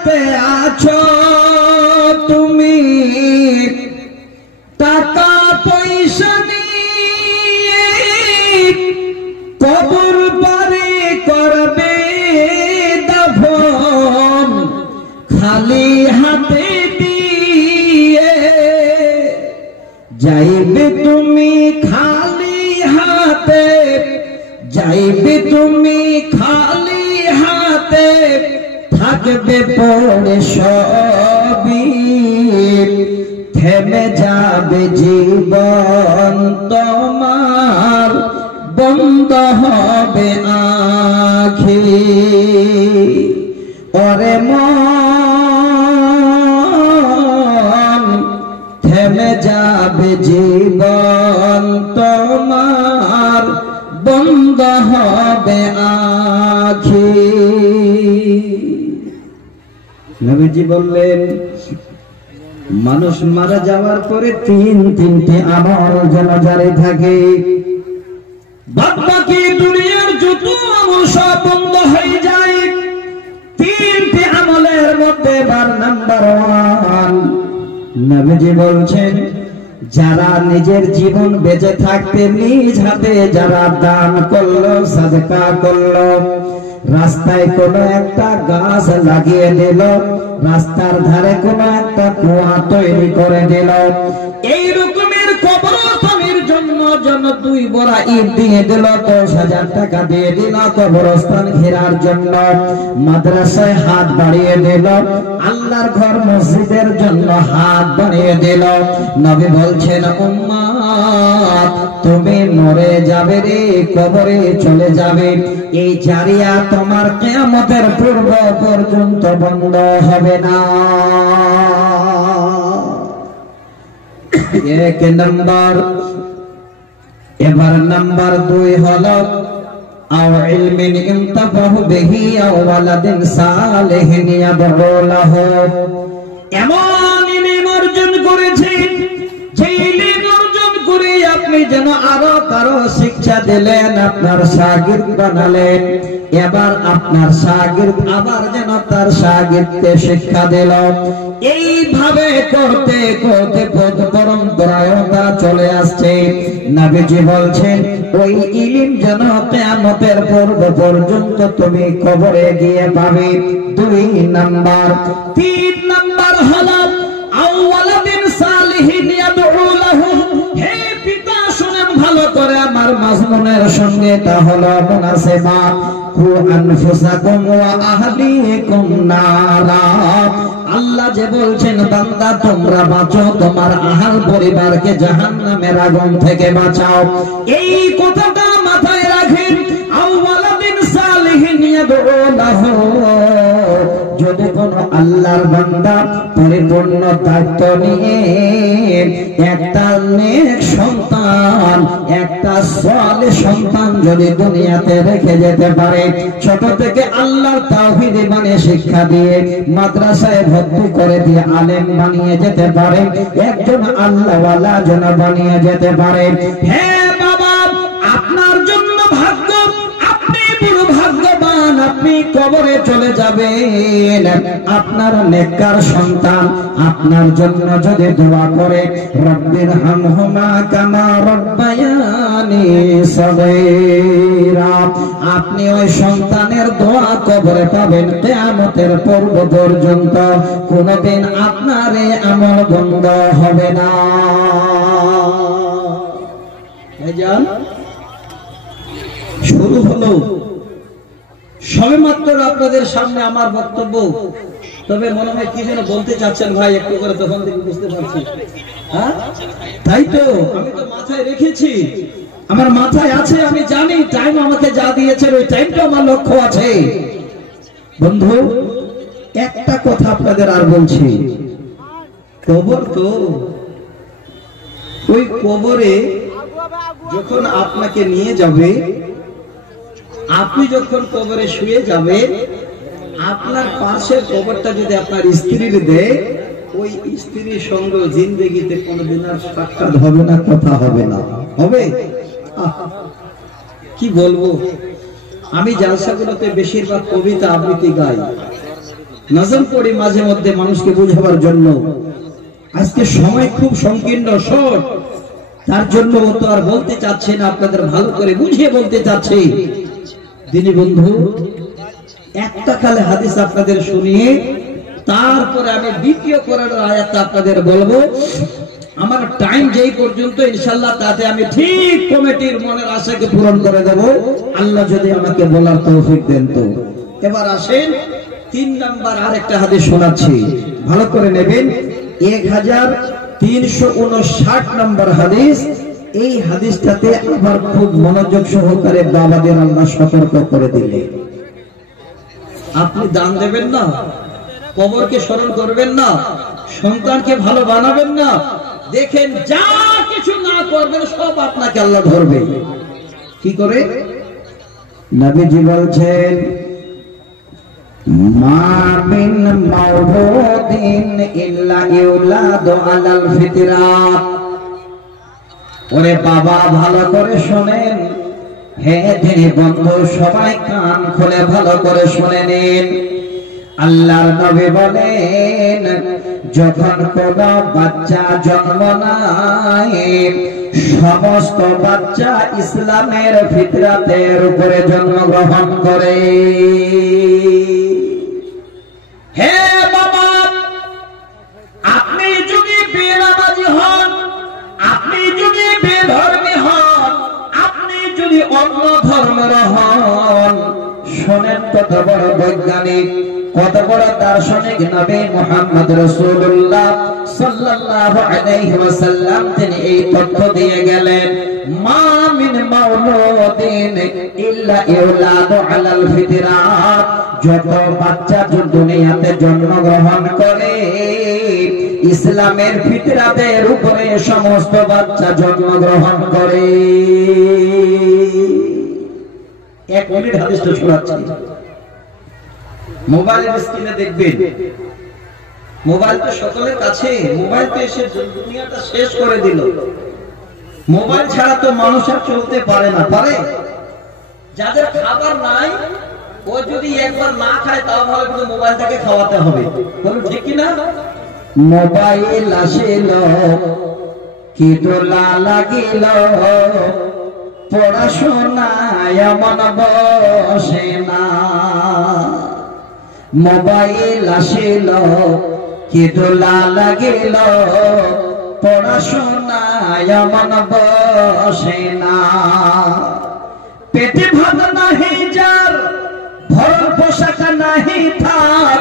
দুনিয়াতে আছো তুমি টাকা পয়সা নিয়ে কবর পারে করবে দাফন খালি হাতে দিয়ে যাইবে তুমি খালি হাতে যাইবে তুমি খালি হাতে থাকবে পড়ে সবই থেমে যাবে জীবন তোমার বন্ধ হবে আঁখি ওরে মন থেমে যাবে জীবন তোমার বন্ধ হবে আঁখি। নবীজি বললেন মানুষ মারা যাওয়ার পরে তিনটে আমল যেন জারি থাকে, বাদ বাকি দুনিয়ার যত আমল সব বন্ধ হয়ে যায়। তিনটে আমলের মধ্যে নাম্বার 1 নবীজি বলছেন যারা নিজের জীবন বেঁচে থাকতে নিজ হাতে যারা দান করলো সাদকা করলো, রাস্তায় কোনো একটা গাছ লাগিয়ে দিল, রাস্তার ধারে কোনো একটা কুয়া তৈরি করে দিল, এই রকমের কবরস্থানের জন্য 2 বড়া ইট দিয়ে দিল, 10,000 টাকা দিয়ে দিল, কবরস্থান ঘেরার জন্য মাদ্রাসায় হাত বাড়িয়ে দিল, আল্লাহর ঘর মসজিদের জন্য হাত বাড়িয়ে দিল। নবী বলছেন উম্মত তুমি মরে যাবে রে, কবরে চলে যাবে, এই জারিয়া তোমার কিয়ামতের পূর্ব পর্যন্ত বন্ধ হবে না। 1 নাম্বার। এবার নাম্বার 2 হলো আও ইলমিন ইনতাফাহু বিহি আও ওয়ালাদিন সালিহিন ইয়াদউ লাহু, এমন ইলম অর্জন করেছেন যে ইলম অর্জন করে আপনি যেন আরো কারো শিক্ষা দিলেন, আপনার শাগির্দ বানালেন, এবার আপনার শাগির্দ আবার যেন তার শাগির্দকে শিক্ষা দিল, এইভাবে করতে করতে পরম্পরায় তা চলে আসছে। নবীজি বলছেন ওই ইলম যেন কিয়ামতের পূর্ব পর্যন্ত তুমি কবরে গিয়ে পাবে। 2 নাম্বার। 3 নাম্বার হলো আওয়ালাদিন সালিহিন ইয়াদউ লাহু, হে পিতা শুনেন ভালো করে আমার মাজমুনের সঙ্গে, তা হলো মুনাসিবা কু আনফুসাকুম ওয়া আহলিকুম নারা। আল্লাহ যে বলছেন বান্দা তোমরা বাঁচো, তোমার আহাল পরিবারকে জাহান্নামের আগুন থেকে বাঁচাও, এই কথাটা মাথায় রাখেন। আওয়ালাদিন সালিহিন ইয়াদউ লাহু, যদি কোন আল্লাহর বান্দা পরিপূর্ণ দায়িত্ব নিয়ে একটা নেক সন্তান, একটা সালেহ সন্তান যদি দুনিয়াতে রেখে যেতে পারে, ছোট থেকে আল্লাহর তাওহীদ মানে শিক্ষা দিয়ে মাদ্রাসায় ভর্তি করে দিয়ে আলেম বানিয়ে যেতে পারে, একজন আল্লাহওয়ালা যেন বানিয়ে যেতে পারে। হ্যাঁ বাবা, আপনার জন্য ভাগ্য, আপনি পুরো ভাগ্যবান, আপনি কবরে চলে যাবেন, আপনার নেককার সন্তান আপনার জন্য যদি দোয়া করে রব্বির হামহুমা কামা রব্বায়ানি সগীরা, আপনি ওই সন্তানের দোয়া কবরে পাবেন কিয়ামতের পূর্ব পর্যন্ত, কোনদিন আপনার এই আমল বন্ধ হবে না। ভাইজান শুরু হলো সবেমাত্র আপনাদের সামনে আমার বক্তব্য, তবে মনে হয় কি যেন বলতে চাচ্ছেন ভাই, একটু করে তখন থেকে বুঝতে পারছি। হ্যাঁ তাই তো, আমি তো মাথায় রেখেছি, আমার মাথায় আছে, আমি জানি টাইম আমাকে যা দিয়েছেন ওই টাইমটা আমার লক্ষ্য আছে। বন্ধু একটা কথা আপনাদের আর বলছি, কবর তো ওই কবরে যখন আপনাকে নিয়ে যাবে, আপনি যখন কবরে শুয়ে যাবে, আপনার পাশের কবরটা যদি আপনার স্ত্রীর দেয়, ওই স্ত্রীর সঙ্গে জিন্দেগিতে কোনোদিন আর সাক্ষাৎ হবে না, কথা হবে না। হবে? কি বলবো, আমি জালসাগুলোতে বেশিরভাগ কবিতা আবৃত্তি গাই। নজম পড়ি মাঝে মধ্যে মানুষকে বুঝাবার জন্য। আজকে সময় খুব সংকীর্ণ শর্ট, তার জন্য তো আর বলতে চাচ্ছি না, আপনাদের ভালো করে বুঝিয়ে বলতে চাচ্ছি। দিনী বন্ধু, একটা কালে হাদিস আপনাদের শুনিয়ে তারপরে আমি দ্বিতীয় কোরআনের আয়াত আপনাদের বলবো। আমার টাইম যেই পর্যন্ত ইনশাআল্লাহ, তাতে আমি ঠিক কমিটির মনের আশাকে পূরণ করে দেব, আল্লাহ যদি আমাকে বলার তৌফিক দেন। তো এবার আসেন 3 নাম্বার আরেকটা হাদিস শোনাচ্ছি, ভালো করে নেবেন। 1359 নম্বর হাদিস। এই হাদিসটাতে আবার খুব মনোযোগ সহকারে বাবাদের আল্লাহ সতর্ক করে দিলেন, আপনি দান দেবেন না, কবরকে স্মরণ করবেন না, সন্তানকে ভালো বানাবেন না, দেখেন যা কিছু না করবেন সব আপনাকে আল্লাহ ধরবে। কি করে? নবীজি বলছেন, মা মিন মাউলুদিন ইল্লা ইউলাদু আলাল ফিতরাত। ওরে বাবা, ভালো করে শোনেন, হে দিনী বন্ধু, সবাই কান খুলে ভালো করে শুনে নিন। আল্লাহর নবী বলেন, যখন কোন বাচ্চা জন্ম নেয়, সমস্ত বাচ্চা ইসলামের ফিতরাতের উপরে জন্মগ্রহণ করে। হে বাবা, আপনি যদি বেনামাজি হন, আপনি যদি বেধর্মী হন, আপনি যদি অন্য ধর্মের হন, শোনেন কত বড় বৈজ্ঞানিক, কত বড় দার্শনিক নবী মুহাম্মদ রাসূলুল্লাহ সাল্লাল্লাহু আলাইহি ওয়াসাল্লাম তিনি এই তথ্য দিয়ে গেলেন, মা মিন মাউলুদিন ইল্লা ইউলাদু আলাল ফিতরাত। যত বাচ্চা দুনিয়াতে জন্মগ্রহণ করে, ইসলামের ফিতরাতের উপরে সমস্ত বাচ্চা জন্মগ্রহণ করে। এক মিনিট হাদিসটা শোনাচ্ছি। মোবাইলের স্ক্রিনে দেখবেন, মোবাইল তো সকলের কাছে, মোবাইল তো এসে দুনিয়াটা শেষ করে দিল। মোবাইল ছাড়া তো মানুষ আর চলতে পারে না, পারে? যাদের খাবার নাই, ও যদি একবার না খায় তাও ভালো, কিন্তু মোবাইলটাকে খাওয়াতে হবে, বলুন ঠিক কিনা? মোবাইল আসিল, কি দোলা লাগিল, পড়াশোনায় মন বসে না। মোবাইল আসিল, কি দোলা লাগিল, পড়াশোনায় মন বসে না। পেটে ভাত নাহি যার, ভরণ পোশাক নাহি থাক,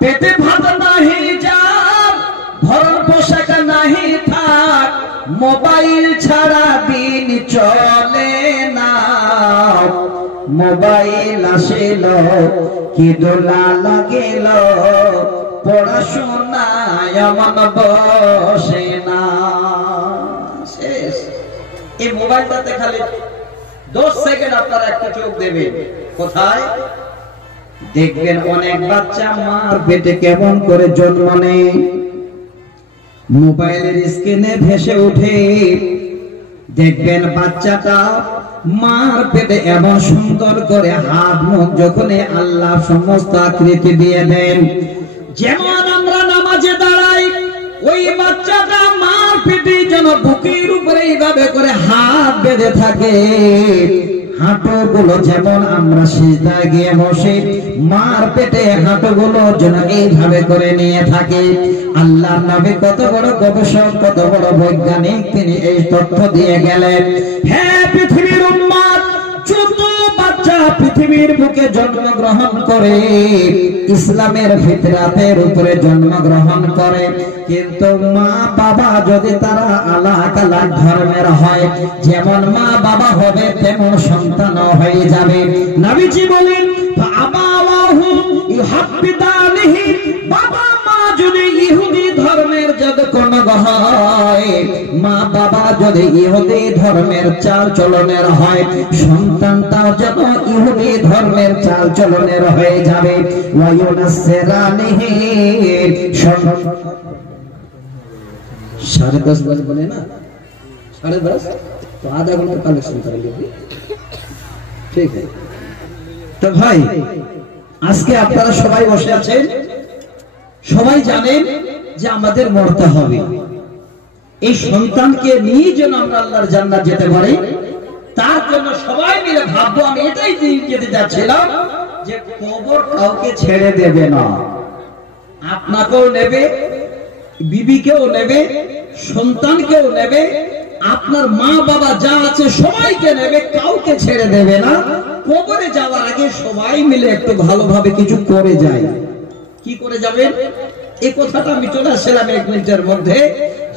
পেটে ভাত নাহি যার, ভরণ পোশাক নাহি থাক, মোবাইল ছাড়া দিন চলে না। মোবাইল আসিল, কি দোলা লাগিল, পড়াশোনায় মন বসে না। শেষ। এই মোবাইলটাতে খালি 10 সেকেন্ড আপনারা একটা চোখ দেবেন, কোথায় দেখবেন অনেক বাচ্চা মার পেটে কেমন করে জন্ম নেয়, মোবাইলের স্ক্রিনে ভেসে ওঠে। দেখবেন বাচ্চাটা মার পেটে এমন সুন্দর করে হাত মুখ যখন আল্লাহ সমস্ত আকৃতি দিয়ে দেন, যেমন আমরা নামাজে দাঁড়াই, ওই বাচ্চাটা মার পেটে যেন বুকের উপরে এইভাবে করে হাত বেঁধে থাকে। হাঁটুগুলো যেমন আমরা সিজদায় গিয়ে বসে, মার পেটে হাঁটুগুলো যেন এইভাবে করে নিয়ে থাকে। আল্লাহর নবী কত বড় গবেষক, কত বড় বৈজ্ঞানিক, তিনি এই তথ্য দিয়ে গেলেন। হ্যাঁ পৃথিবীর উম্মত, যত বাচ্চা পৃথিবীর বুকে জন্মগ্রহণ করে, ইসলামের ফিতরাতের উপরে জন্মগ্রহণ করে, কিন্তু মা বাবা যদি তারা আলাদা আলাদা ধর্মের হয়, যেমন মা বাবা হবে তেমন সন্তান হয়ে যাবে। নবীজি বলেন, আবাওয়াহু ইউহাব্বিদানিহি, বাবা মা যদি ইহুদি ধর্মের যদি কোন হয়, মা বাবা যদি ইহুদি ধর্মের চাল চলনের হয়, সন্তানটাও যেন ইহুদি ধর্মের চাল চলনের হয়ে যাবে। ওয়ায়ুনাসসিরানিহি, 10:30 বাজে বলে না, 10:30 তো আধা ঘন্টা কালেকশন করে নেবে, ঠিক আছে? তো ভাই, আজকে আপনারা সবাই বসে আছেন, সবাই জানেন যে আমাদের মরতে হবে। এই সন্তানকে নিয়ে যেন আমরা আল্লাহর জান্নাত যেতে পারি, তার জন্য সবাই মিলে ভাববো। আমি এটাই যেতে যাচ্ছিলাম যে কবর কাউকে ছেড়ে দেবে না, আপনাকেও নেবে, বিবিকেও নেবে, সন্তানকেও নেবে, আপনার মা বাবা যা আছে সবাইকে নেবে, কাউকে ছেড়ে দেবে না। কবরে যাওয়ার আগে সবাই মিলে একটু ভালোভাবে কিছু করে যায়। কি করে যাবেন এই কথাটা আমি চলে আসলাম 1 মিনিটের মধ্যে।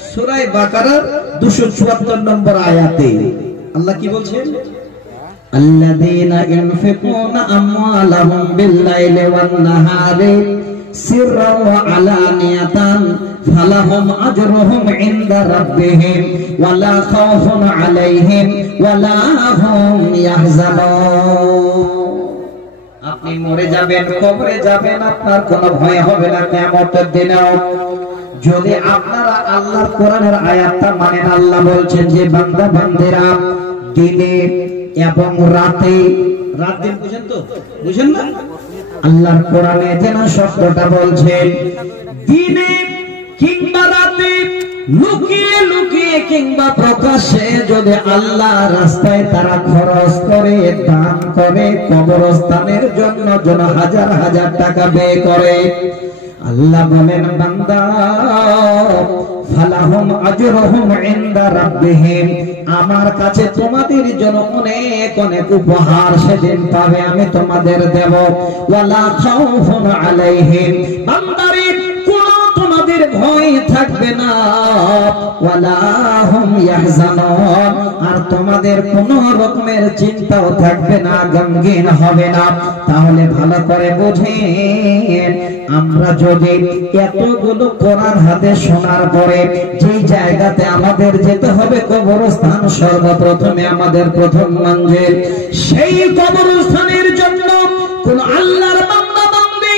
সূরা বাকারার 274 নম্বর আয়াতে আল্লাহ কি বলছেন? আল্লাযীনা ইউনফিকুনা আমওয়ালাহুম বিল-লাইলি ওয়ান-নাহারি সিররান ওয়া আলানিয়াতান ফালাহুম আজরুহুম ইনদা রাব্বিহিম ওয়া লা খাউফুন আলাইহিম ওয়া লা হুম ইয়াহজানুন। আপনি মরে যাবেন, কবরে যাবেন, আপনার কোনো ভয় হবে না কিয়ামতের দিনে। যদি আপনারা আল্লাহর কোরআনের আয়াতটা মানেন, আল্লাহ বলছেন যে বান্দা বান্দেরা দিনে এবং রাতে, রাত দিন বুঝেন তো, বুঝেন না? আল্লাহর কোরআনে যেন শব্দটা বলছেন দিনে কিংবা রাতে, লুকিয়ে লুকিয়ে কিংবা প্রকাশ্যে যদি আল্লাহ রাস্তায় তারা খরচ করে, দান করে, কবরস্থানের জন্য যেন হাজার হাজার টাকা ব্যয় করে, আল্লাহ বলেন বান্দা ফালাহুম আজরুহুম ইনদা রাব্বিহিম, আমার কাছে তোমাদের জন্য অনেক অনেক উপহার সেদিন পাবে, আমি তোমাদের দেব। ওয়ালা খাউফুন আলাইহিম, বান্দারে কোন তোমাদের ভয় থাকবে না। ওয়ালা হুম ইয়াহজানুন, আর তোমাদের কোন রকমের চিন্তাও থাকবে না, গমগিন হবে না। তাহলে ভালো করে বুঝেন, আমরা যদি এতগুলো কোরআন হাদিস শোনার পরে যে জায়গাতে আমাদের যেতে হবে কবরস্থান, সর্বপ্রথমে আমাদের প্রথম মঞ্জিল, সেই কবরস্থানের জন্য কোন আল্লাহর বান্দা বান্দি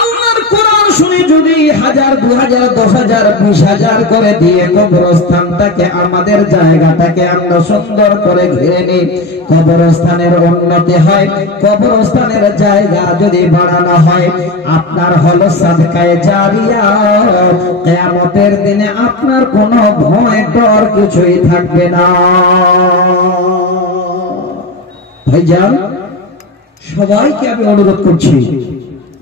আল্লাহর কোরআন শুনে যদি 1000, 2000, 10,000, 20,000 করে দিয়ে কবরস্থানটাকে, আমাদের জায়গাটাকে আমরা সুন্দর করে ঘিরে নিই, কবরস্থানের উন্নতি হয়, কবরস্থানের জায়গা যদি বাড়ানো হয়, আপনার হলো সাদকায়ে জারিয়া। কিয়ামতের দিনে আপনার কোনো ভয় ডর কিছুই থাকবে না। ভাইজান, সবাইকে আমি অনুরোধ করছি,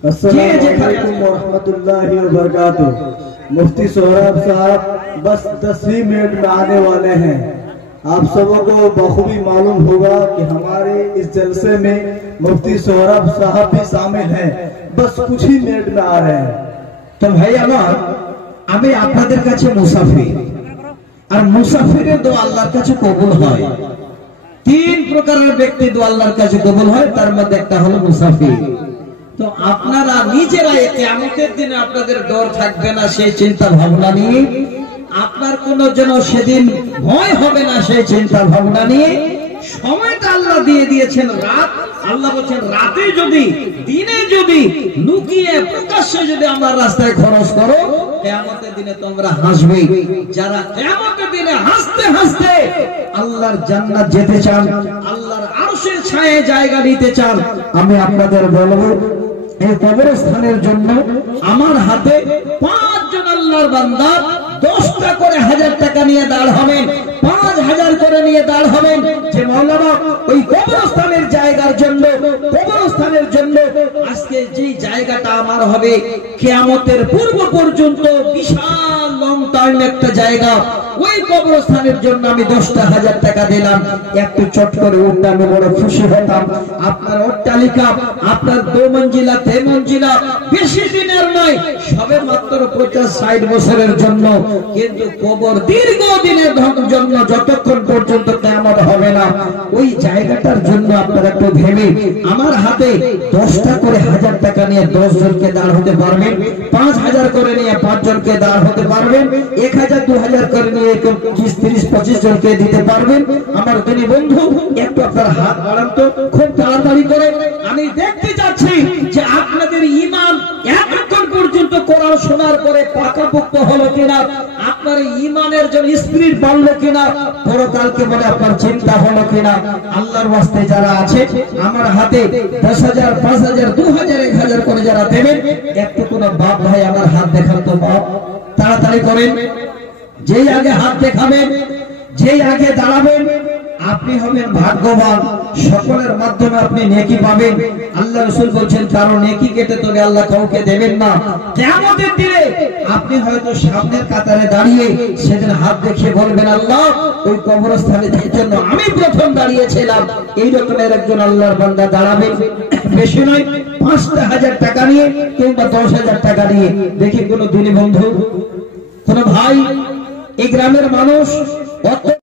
अस्सलामुअलैकुम वरहमतुल्लाहि वबरकातुह। मुफ्ती सोहराब साहब बस 10 मिनट में आने वाले हैं। आप सबों को बखूबी मालूम होगा कि हमारे इस जलसे में मुफ्ती सोहराब साहब भी शामिल हैं। बस कुछ ही मिनट में आ रहे हैं। तो भाई আমার, আমি আপনাদের কাছে মুসাফির, আর মুসাফিরের দোয়া আল্লাহর কাছে কবুল হয়। 3 প্রকারের ব্যক্তি দোয়া আল্লাহর কাছে কবুল হয়, তার মধ্যে একটা হলো মুসাফির। তো আপনারা নিজেরাই কিয়ামতের দিনে আপনাদের ডর থাকবে না সেই চিন্তা ভাবনা নিয়ে, আপনার কোনো যেন সেদিন ভয় হবে না সেই চিন্তা ভাবনা নিয়ে, সময়টা আল্লাহ দিয়ে দিয়েছেন রাত। আল্লাহ বলছেন রাতে যদি, দিনে যদি, লুকিয়ে প্রকাশ্যে যদি আমার রাস্তায় খরচ করো, কিয়ামতের দিনে তোমরা হাসবে। যারা কিয়ামতের দিনে হাসতে হাসতে আল্লাহর জান্নাত যেতে চান, আল্লাহর আরশের ছায়ায় জায়গা নিতে চান, আমি আপনাদের বলবো এই কবরস্থানের জন্য আমার হাতে 5 জন আল্লাহর বান্দা 10টা করে 1000 টাকা নিয়ে দাঁড় হবেন, 5000 করে নিয়ে দাঁড় হবেন, যে মাওলানা ওই কবরস্থানের জায়গার জন্য, কবরস্থানের জন্য আজকে যে জায়গাটা আমার হবে কিয়ামতের পূর্ব পর্যন্ত বিশাল লং টার্ম একটা জায়গা, ওই কবরস্থানের জন্য আমি 10টা 1000 টাকা দিলাম, একটু চট করে উঠলে আমি বড় খুশি হতাম। আপনার অট্টালিকা, আপনার 2 মঞ্জিলা 3 মঞ্জিলা, বেশি দিনের নয়, সবে মাত্র 50-60 বছরের জন্য, কিন্তু কবর দীর্ঘদিনের জন্য, যতক্ষণ পর্যন্ত কিয়ামত হবে না, ওই জায়গাটার জন্য আপনারা একটু ভেবে আমার হাতে 10টা করে 1000 টাকা নিয়ে 10 জনকে দাঁড় হতে পারবেন, 5000 করে নিয়ে 5 জনকে দাঁড় হতে পারবেন, 1000, 2000 করে নিয়ে 20, 30, 25 জনকে দিতে পারবেন। আমার দিনী বন্ধু, একটু আপনার হাত বাড়ান তো খুব তাড়াতাড়ি করে। আমি দেখতে চাচ্ছি যে আপনাদের ঈমান এতক্ষণ পর্যন্ত কোরআন শোনার পরে পাকাপোক্ত হলো কিনা। আপনার ঈমানের জন্য স্পিরিট বাড়লো কিনা, পরকালকে বলে আপনার চিন্তা হলো কিনা। আল্লাহর ওয়াস্তে যারা আছে আমার হাতে 10,000 5,000 2,000 1,000 করে যারা দেবেন, একটু কোন বাপ ভাই আমার হাত দেখান তো বাপ, তাড়াতাড়ি করেন। যেই আগে হাত দেখাবেন, যেই আগে দাঁড়াবেন, আপনি হবেন ভাগ্যবান। সকলের মাধ্যমে আপনি নেকি পাবেন। আল্লাহ রাসূল বলেন কারো নেকি কেটে তোলে আল্লাহ কাউকে দেবেন না। কিয়ামতের দিনে আপনি হয়তো সামনের কাতারে দাঁড়িয়ে সেদিন হাত দেখিয়ে বলবেন আল্লাহ ওই কবরস্থানে জন্য আমি প্রথম দাঁড়িয়েছিলাম। এই রকমের একজন আল্লাহর বান্দা দাঁড়াবেন, বেশি নয় 5,000 টাকা নিয়ে কিংবা 10,000 টাকা নিয়ে। দেখি কোন দিনী বন্ধু, কোন ভাই, এই গ্রামের মানুষ